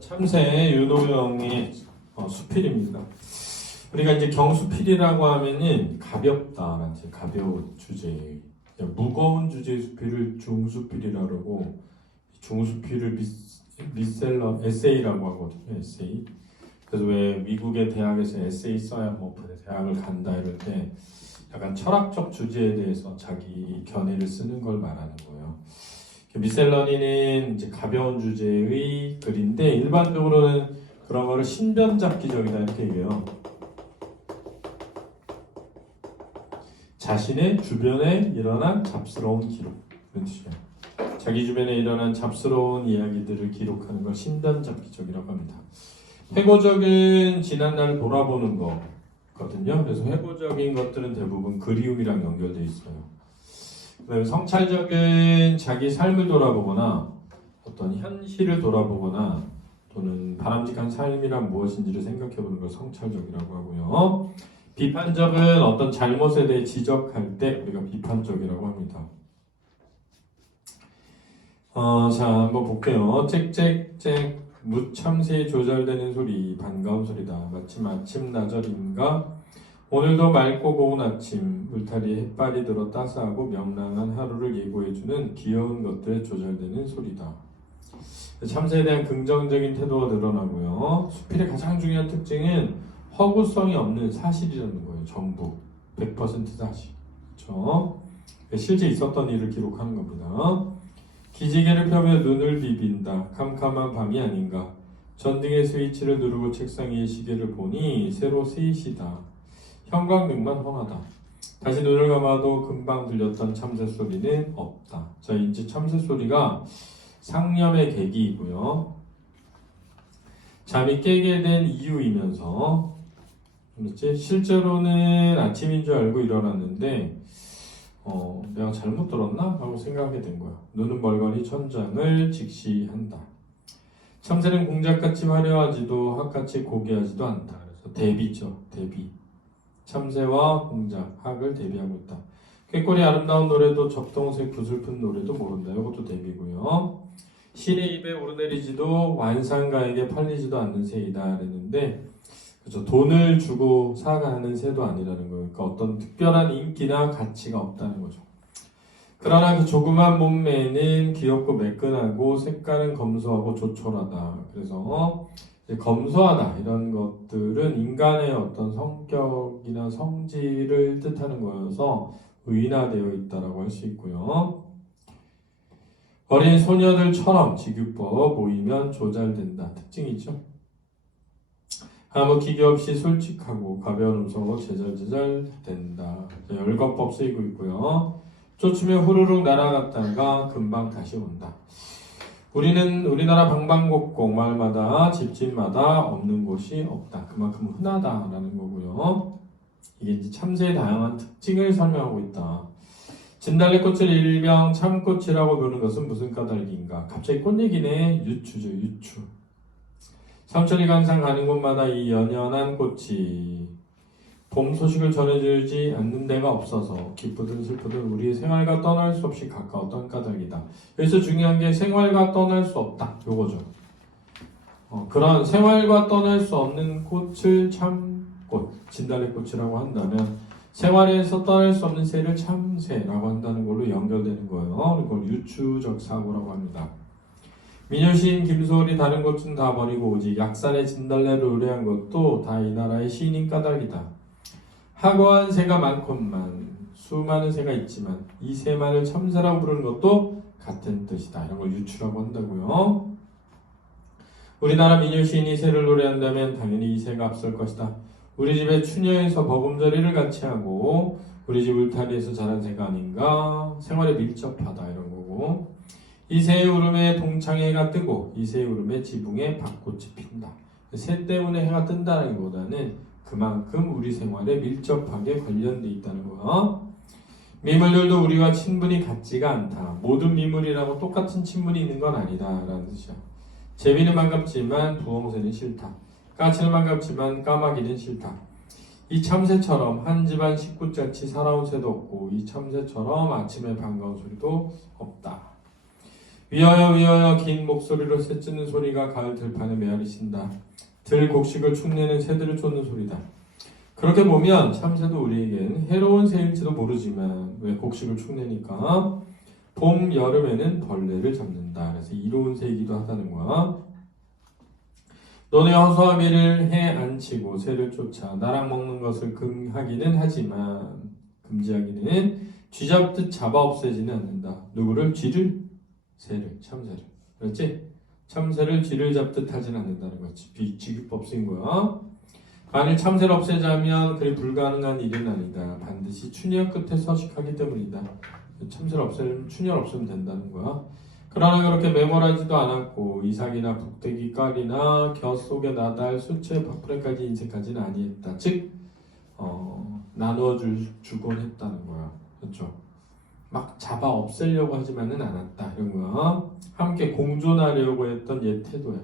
참새 윤호영의 수필입니다. 우리가 이제 경수필이라고 하면은 가볍다라는 가벼운 주제의 무거운 주제의 수필을 중수필이라고 그러고 중수필을 미셀러 에세이라고 하거든요. 에세이. 그래서 왜 미국의 대학에서 에세이 써야 뭐 대학을 간다 이럴 때 약간 철학적 주제에 대해서 자기 견해를 쓰는 걸 말하는 거예요. 미셀러니는 이제 가벼운 주제의 글인데 일반적으로는 그런 거를 신변잡기적이다 이렇게 얘기해요. 자신의 주변에 일어난 잡스러운 기록 이런 뜻이에요. 자기 주변에 일어난 잡스러운 이야기들을 기록하는 걸 신변잡기적이라고 합니다. 회고적인 지난날을 돌아보는 거거든요. 그래서 회고적인 것들은 대부분 그리움이랑 연결되어 있어요. 그다음에 성찰적인 자기 삶을 돌아보거나 어떤 현실을 돌아보거나 또는 바람직한 삶이란 무엇인지를 생각해보는 걸 성찰적이라고 하고요. 비판적은 어떤 잘못에 대해 지적할 때 우리가 비판적이라고 합니다. 자 한번 볼게요. 짹짹짹 무참새에 조절되는 소리 반가운 소리다. 마침 아침 나절인가 오늘도 맑고 고운 아침 울타리에 햇발이 들어 따스하고 명랑한 하루를 예고해주는 귀여운 것들에 조절되는 소리다. 참새에 대한 긍정적인 태도가 드러나고요. 수필의 가장 중요한 특징은 허구성이 없는 사실이라는 거예요. 전부 100% 사실. 그렇죠? 실제 있었던 일을 기록하는 겁니다. 기지개를 펴며 눈을 비빈다. 캄캄한 밤이 아닌가. 전등의 스위치를 누르고 책상 위의 시계를 보니 새로 3시다. 형광등만 훤하다. 다시 눈을 감아도 금방 들렸던 참새 소리는 없다. 자, 이제 참새 소리가 상념의 계기이고요. 잠이 깨게 된 이유이면서 실제로는 아침인 줄 알고 일어났는데 내가 잘못 들었나? 하고 생각하게 된 거야. 눈은 멀거니 천장을 직시한다. 참새는 공작같이 화려하지도 학같이 고귀하지도 않다. 그래서 대비죠. 대비. 참새와 공작, 학을 대비하고 있다. 꾀꼬리 아름다운 노래도 적동색 구슬픈 노래도 모른다. 이것도 대비고요. 신의 입에 오르내리지도 완상가에게 팔리지도 않는 새이다. 그랬는데 그렇죠. 돈을 주고 사가는 새도 아니라는 거예요. 그러니까 어떤 특별한 인기나 가치가 없다는 거죠. 그러나 그 조그만 몸매는 귀엽고 매끈하고 색깔은 검소하고 조촐하다. 그래서 검소하다 이런 것들은 인간의 어떤 성격이나 성질을 뜻하는 거여서 의인화되어 있다라고 할 수 있고요. 어린 소녀들처럼 지규법 보이면 조잘된다. 특징이죠. 아무 기교 없이 솔직하고 가벼운 음성으로 제잘제잘 된다. 열거법 쓰이고 있고요. 쫓으면 후루룩 날아갔다가 금방 다시 온다. 우리나라 방방곡곡 마을마다 집집마다 없는 곳이 없다. 그만큼 흔하다라는 거고요. 이게 이제 참새의 다양한 특징을 설명하고 있다. 진달래꽃을 일명 참꽃이라고 부르는 것은 무슨 까닭인가? 갑자기 꽃 얘기네. 유추죠, 유추. 삼천리 관상 가는 곳마다 이 연연한 꽃이 봄 소식을 전해주지 않는 데가 없어서 기쁘든 슬프든 우리의 생활과 떠날 수 없이 가까웠던 까닭이다. 여기서 중요한 게 생활과 떠날 수 없다. 요거죠. 그런 생활과 떠날 수 없는 꽃을 참꽃, 진달래꽃이라고 한다면 생활에서 떠날 수 없는 새를 참새라고 한다는 걸로 연결되는 거예요. 이걸 유추적 사고라고 합니다. 민요시인 김소월이 다른 꽃은 다 버리고 오직 약산의 진달래를 의뢰한 것도 다 이 나라의 시인인 까닭이다. 하고한 새가 많건만 수많은 새가 있지만 이 새만을 참새라고 부르는 것도 같은 뜻이다. 이런 걸 유추라고 한다고요. 우리나라 민요시인이 새를 노래한다면 당연히 이 새가 앞설 것이다. 우리 집에 추녀에서 버금자리를 같이 하고 우리 집 울타리에서 자란 새가 아닌가. 생활에 밀접하다 이런 거고. 이 새의 울음에 동창에 해가 뜨고 이 새의 울음에 지붕에 벚꽃이 핀다. 새 때문에 해가 뜬다기보다는 그만큼 우리 생활에 밀접하게 관련돼 있다는 거야. 미물들도 우리와 친분이 같지가 않다. 모든 미물이라고 똑같은 친분이 있는 건 아니다 라는 뜻이야. 제비는 반갑지만 부엉새는 싫다. 까치는 반갑지만 까마귀는 싫다. 이 참새처럼 한 집안 식구같이 살아온 새도 없고 이 참새처럼 아침에 반가운 소리도 없다. 위하여 위하여 긴 목소리로 새짖는 소리가 가을 들판에 메아리친다. 들 곡식을 축내는 새들을 쫓는 소리다. 그렇게 보면 참새도 우리에겐 해로운 새일지도 모르지만 왜 곡식을 축내니까 봄, 여름에는 벌레를 잡는다. 그래서 이로운 새이기도 하다는 거야. 너네 허수아비를 해 안치고 새를 쫓아 나랑 먹는 것을 금지하기는 쥐잡듯 잡아 없애지는 않는다. 누구를? 쥐를? 새를, 참새를. 그렇지? 참새를 쥐를 잡듯 하진 않는다는 거지. 비쥐기법 쓴 거야. 만일 참새를 없애자면 그리 불가능한 일은 아니다. 반드시 추녀 끝에 서식하기 때문이다. 참새를 없애면 추녀를 없애면 된다는 거야. 그러나 그렇게 메모라지도 않았고 이삭이나 북대기 깔이나 겨 속의 나달, 수채, 파프레까지 인색하지는 아니했다. 즉 나누어 주곤 했다는 거야. 그렇죠? 막 잡아 없애려고 하지만은 않았다. 이런 거야. 함께 공존하려고 했던 옛 태도야.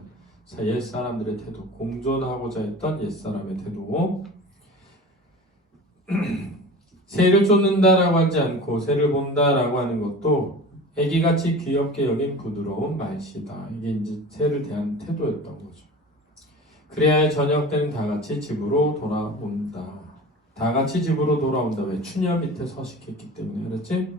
옛 사람들의 태도, 공존하고자 했던 옛 사람의 태도. 새를 쫓는다라고 하지 않고 새를 본다라고 하는 것도 애기같이 귀엽게 여긴 부드러운 말씨다. 이게 이제 새를 대한 태도였던 거죠. 그래야 저녁 때는 다 같이 집으로 돌아온다. 다 같이 집으로 돌아온다. 왜? 추녀 밑에 서식했기 때문에. 그렇지?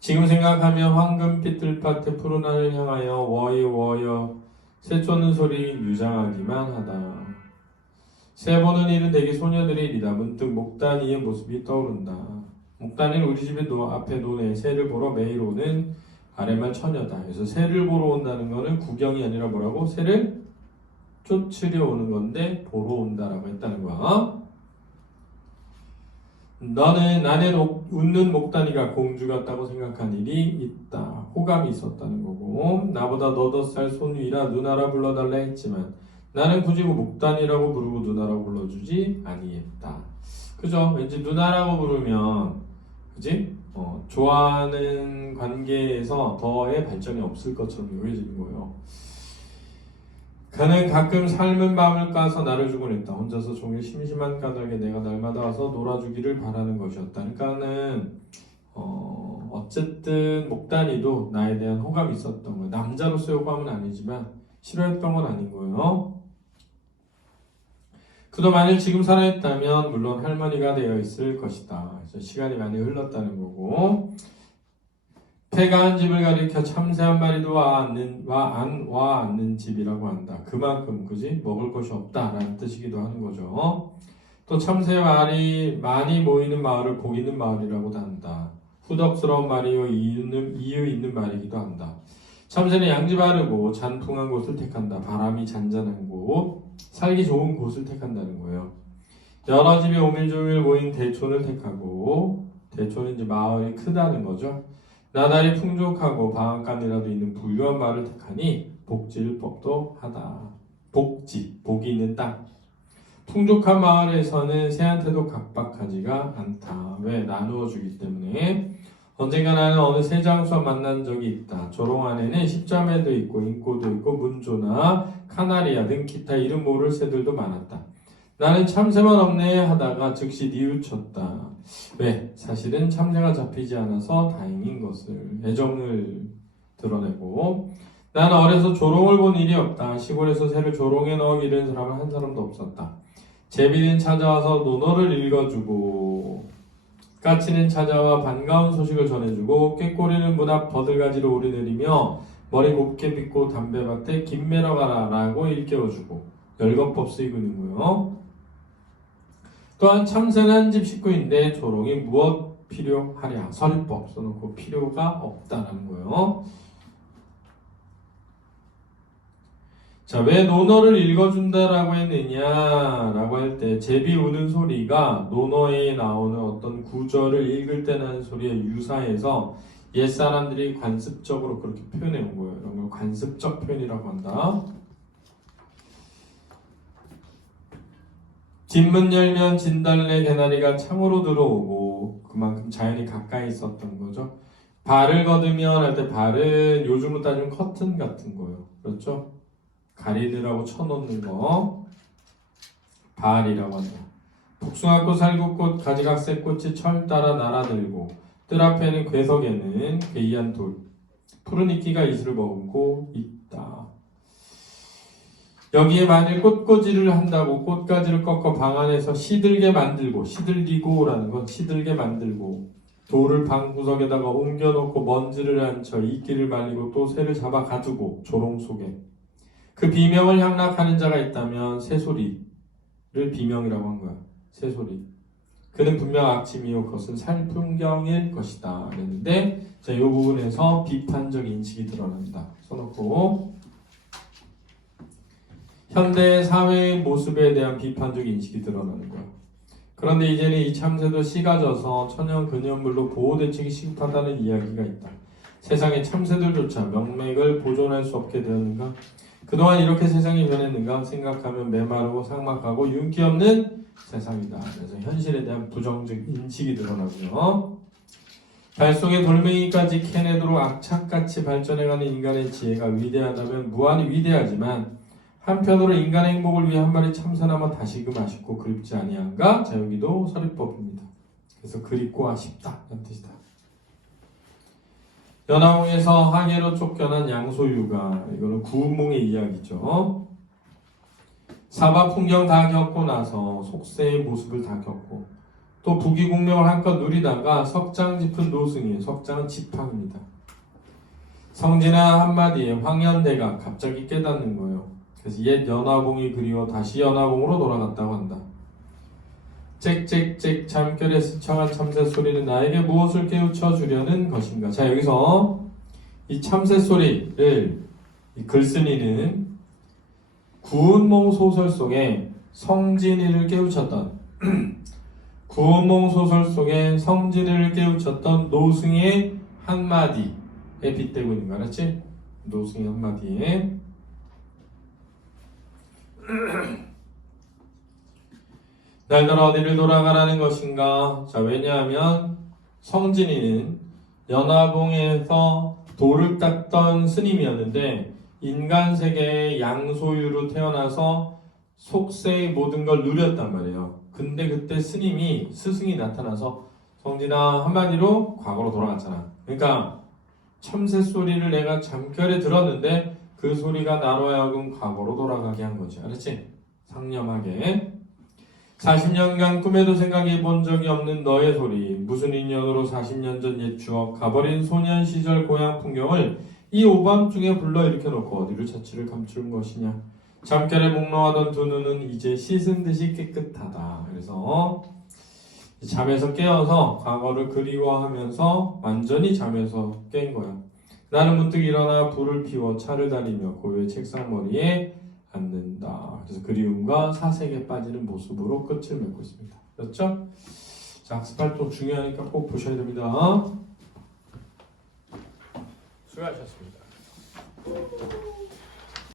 지금 생각하면 황금빛 들밭의 푸른 하늘 향하여 워여 새 쫓는 소리 유장하기만 하다. 새 보는 일은 대개 소녀들의 일이다. 문득 목단이의 모습이 떠오른다. 목단이는 우리 집의 앞에 논에 새를 보러 매일 오는 아래말 처녀다. 그래서 새를 보러 온다는 거는 구경이 아니라 뭐라고? 새를 쫓으려 오는 건데 보러 온다라고 했다는 거야. 나는 웃는 목단이가 공주 같다고 생각한 일이 있다. 호감이 있었다는 거고 나보다 너더 살 손위라 누나라 불러달라 했지만 나는 굳이 목단이라고 부르고 누나라고 불러주지 아니했다. 그죠? 왠지 누나라고 부르면 그지? 좋아하는 관계에서 더의 발전이 없을 것처럼 여겨지는 거예요. 그는 가끔 삶은 밤을 까서 나를 주곤 했다. 혼자서 종일 심심한 까닭에 내가 날마다 와서 놀아주기를 바라는 것이었다. 그러니까는 어쨌든 목단이도 나에 대한 호감이 있었던 거예요. 남자로서의 호감은 아니지만 싫어했던 건 아닌 거예요. 그도 만일 지금 살아있다면 물론 할머니가 되어 있을 것이다. 그래서 시간이 많이 흘렀다는 거고 폐가한 집을 가리켜 참새 한 마리도 와 앉는 집이라고 한다. 그만큼 그지 먹을 것이 없다라는 뜻이기도 하는 거죠. 또 참새말이 많이 모이는 마을을 복 있는 마을이라고도 한다. 후덕스러운 말이요 이유 있는 말이기도 한다. 참새는 양지 바르고 잔풍한 곳을 택한다. 바람이 잔잔한 곳, 살기 좋은 곳을 택한다는 거예요. 여러 집이 오밀조밀 모인 대촌을 택하고 대촌은 이제 마을이 크다는 거죠. 나날이 풍족하고 방앗간이라도 있는 부유한 마을을 택하니 복지일 법도 하다. 복이 있는 땅. 풍족한 마을에서는 새한테도 각박하지가 않다. 왜? 나누어 주기 때문에. 언젠가 나는 어느 새 장수와 만난 적이 있다. 조롱 안에는 십자매도 있고 인꼬도 있고 문조나 카나리아 등 기타 이름 모를 새들도 많았다. 나는 참새만 없네 하다가 즉시 뉘우쳤다. 왜? 사실은 참새가 잡히지 않아서 다행인 것을 애정을 드러내고 나는 어려서 조롱을 본 일이 없다. 시골에서 새를 조롱에 넣어 기른 사람은 한 사람도 없었다. 제비는 찾아와서 논어를 읽어주고 까치는 찾아와 반가운 소식을 전해주고 꾀꼬리는 문 앞 버들가지로 오르내리며 머리 곱게 빗고 담배밭에 김 매러 가라 라고 일깨워주고 열거법 쓰이고 있는 거예요. 또한 참새는 한 집 식구인데 조롱이 무엇 필요하랴 설법 써놓고 필요가 없다는 거예요. 자, 왜 논어를 읽어준다라고 했느냐라고 할 때 제비 우는 소리가 논어에 나오는 어떤 구절을 읽을 때 나는 소리에 유사해서 옛사람들이 관습적으로 그렇게 표현해 온 거예요. 이런 걸 관습적 표현이라고 한다. 뒷문 열면 진달래 개나리가 창으로 들어오고 그만큼 자연이 가까이 있었던 거죠. 발을 걷으면 할 때 발은 요즘으로 따지면 커튼 같은 거예요. 그렇죠? 가리느라고 쳐놓는 거 발이라고 한다. 복숭아꽃, 살구꽃, 가지각색꽃이 철 따라 날아들고 뜰 앞에는 괴석에는 괴이한 돌 푸른 이끼가 이슬을 머금고 있다. 여기에 만일 꽃꽂이를 한다고 꽃가지를 꺾어 방 안에서 시들게 만들고, 시들리고라는 건 시들게 만들고, 돌을 방 구석에다가 옮겨놓고 먼지를 앉혀 이끼를 말리고 또 새를 잡아 가두고 조롱 속에 그 비명을 향락하는 자가 있다면 새소리를 비명이라고 한 거야. 새소리. 그는 분명 악취미요 그것은 살풍경일 것이다. 그랬는데 자, 이 부분에서 비판적 인식이 드러난다. 써놓고 현대 사회의 모습에 대한 비판적 인식이 드러나는 거야. 그런데 이제는 이 참새도 씨가 져서 천연 근염물로 보호대책이 시급하다는 이야기가 있다. 세상의 참새들조차 명맥을 보존할 수 없게 되었는가? 그동안 이렇게 세상이 변했는가 생각하면 메마르고 삭막하고 윤기 없는 세상이다. 그래서 현실에 대한 부정적 인식이 드러나고요. 발속에 돌멩이까지 캐내도록 악착같이 발전해가는 인간의 지혜가 위대하다면 무한히 위대하지만 한편으로 인간의 행복을 위해 한 마리 참새나마 다시금 아쉽고 그립지 아니한가? 자, 여기도 서리법입니다. 그래서 그립고 아쉽다 이런 뜻이다. 연화홍에서 항해로 쫓겨난 양소유가 이거는 구운몽의 이야기죠. 사바 풍경 다 겪고 나서 속세의 모습을 다 겪고 또 부귀공명을 한껏 누리다가 석장 짚은 노승이 석장은 지팡입니다. 성진아 한마디에 황현대가 갑자기 깨닫는 거예요. 그래서 옛 연화봉이 그리워 다시 연화봉으로 돌아갔다고 한다. 짹짹짹 잠결에 스쳐간 참새 소리는 나에게 무엇을 깨우쳐 주려는 것인가? 자, 여기서 이 참새 소리를 이 글쓴이는 구운몽 소설 속에 성진이를 깨우쳤던 구운몽 소설 속에 성진이를 깨우쳤던 노승의 한마디에 빗대고 있는 거 알았지? 노승의 한마디에 날더러 어디를 돌아가라는 것인가? 자, 왜냐하면 성진이는 연화봉에서 돌을 닦던 스님이었는데 인간 세계의 양소유로 태어나서 속세의 모든 걸 누렸단 말이에요. 근데 그때 스승이 나타나서 성진아 한마디로 과거로 돌아갔잖아. 그러니까 참새 소리를 내가 잠결에 들었는데 그 소리가 나로 하여금 과거로 돌아가게 한 거지. 알았지? 상념하게. 40년간 꿈에도 생각해 본 적이 없는 너의 소리, 무슨 인연으로 40년 전 옛 추억, 가버린 소년 시절 고향 풍경을 이 오밤중에 불러일으켜 놓고 어디로 자취를 감추는 것이냐. 잠결에 몽롱하던 두 눈은 이제 씻은 듯이 깨끗하다. 그래서 잠에서 깨어서 과거를 그리워하면서 완전히 잠에서 깬 거야. 나는 문득 일어나 불을 피워 차를 다리며 고요의 책상머리에 앉는다. 그래서 그리움과 사색에 빠지는 모습으로 끝을 맺고 있습니다. 그렇죠? 자, 학습 활동 중요하니까 꼭 보셔야 됩니다. 수고하셨습니다.